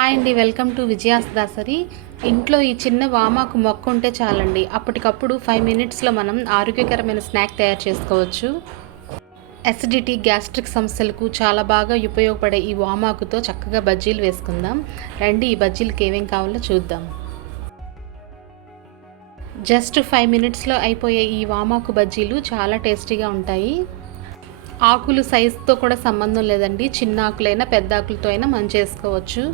Hi అండి welcome to Vijaya's Dasari. ఇంట్లో ఈ చిన్న వామాకు మొక్క ఉంటే చాలండి. అప్పటికప్పుడు ఫైవ్ మినిట్స్లో మనం ఆరోగ్యకరమైన స్నాక్ తయారు చేసుకోవచ్చు. అసిడిటీ గ్యాస్ట్రిక్ సమస్యలకు చాలా బాగా ఉపయోగపడే ఈ వామాకుతో చక్కగా బజ్జీలు వేసుకుందాం. రండి ఈ బజ్జీలకి ఏమేం కావాలో చూద్దాం. జస్ట్ ఫైవ్ మినిట్స్లో అయిపోయే ఈ వామాకు బజ్జీలు చాలా టేస్టీగా ఉంటాయి. ఆకులు సైజుతో కూడా సంబంధం లేదండి. చిన్న ఆకులైనా పెద్ద ఆకులతో అయినా మనం చేసుకోవచ్చు.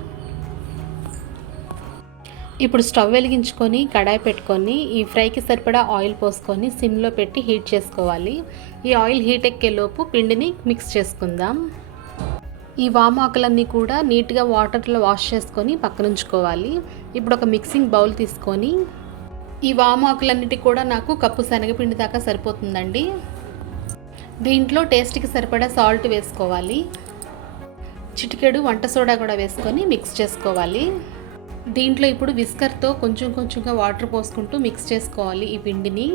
ఇప్పుడు స్టవ్ వెలిగించుకొని కడాయి పెట్టుకొని ఈ ఫ్రైకి సరిపడా ఆయిల్ పోసుకొని సిమ్లో పెట్టి హీట్ చేసుకోవాలి. ఈ ఆయిల్ హీట్ ఎక్కేలోపు పిండిని మిక్స్ చేసుకుందాం. ఈ వాము ఆకులన్నీ కూడా నీట్గా వాటర్లో వాష్ చేసుకొని పక్కనుంచుకోవాలి ఇప్పుడు ఒక మిక్సింగ్ బౌల్ తీసుకొని ఈ వాము ఆకులన్నిటి కూడా నాకు కప్పు శనగపిండి దాకా సరిపోతుందండి. దీంట్లో టేస్ట్కి సరిపడా సాల్ట్ వేసుకోవాలి. చిటికెడు వంట సోడా కూడా వేసుకొని మిక్స్ చేసుకోవాలి. దీంట్లో ఇప్పుడు విస్కర్తో కొంచెం కొంచెంగా వాటర్ పోసుకుంటూ మిక్స్ చేసుకోవాలి ఈ పిండిని.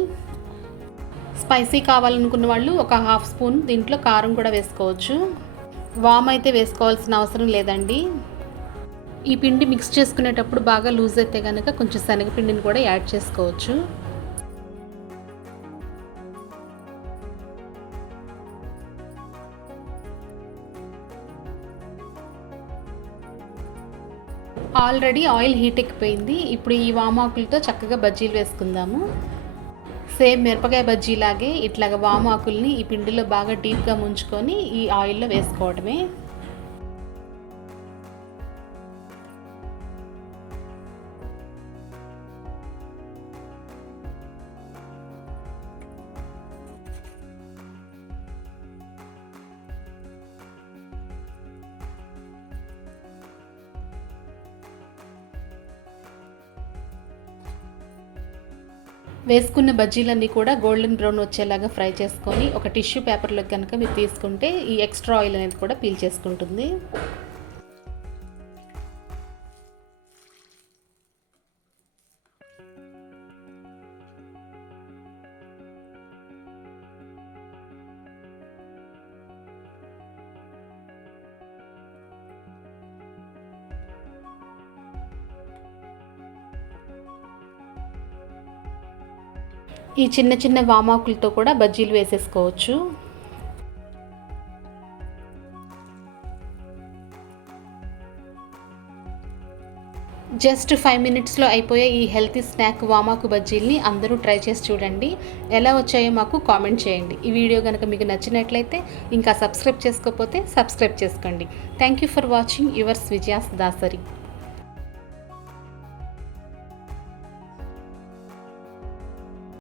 స్పైసీ కావాలనుకున్న వాళ్ళు ఒక హాఫ్ స్పూన్ దీంట్లో కారం కూడా వేసుకోవచ్చు. వామ్ అయితే వేసుకోవాల్సిన అవసరం లేదండి. ఈ పిండి మిక్స్ చేసుకునేటప్పుడు బాగా లూజ్ అయితే కనుక కొంచెం శనగపిండిని కూడా యాడ్ చేసుకోవచ్చు. ఆల్రెడీ ఆయిల్ హీట్ ఎక్కిపోయింది. ఇప్పుడు ఈ వామాకులతో చక్కగా బజ్జీలు వేసుకుందాము. సేమ్ మిరపకాయ బజ్జీలాగే ఇట్లాగ వామాకుల్ని ఈ పిండిలో బాగా డీప్గా ముంచుకొని ఈ ఆయిల్లో వేసుకోవడమే. వేసుకున్న బజ్జీలన్నీ కూడా గోల్డెన్ బ్రౌన్ వచ్చేలాగా ఫ్రై చేసుకొని ఒక టిష్యూ పేపర్లో కనుక మీరు తీసుకుంటే ఈ ఎక్స్ట్రా ఆయిల్ అనేది కూడా పీల్ చేసుకుంటుంది. ఈ చిన్న చిన్న వామాకులతో కూడా బజ్జీలు వేసేసుకోవచ్చు. జస్ట్ ఫైవ్ మినిట్స్లో అయిపోయే ఈ హెల్తీ స్నాక్ వామాకు బజ్జీల్ని అందరూ ట్రై చేసి చూడండి. ఎలా వచ్చాయో మాకు కామెంట్ చేయండి. ఈ వీడియో కనుక మీకు నచ్చినట్లయితే ఇంకా సబ్స్క్రైబ్ చేసుకోకపోతే సబ్స్క్రైబ్ చేసుకోండి. Thank you for watching yours Vijaya's Dasari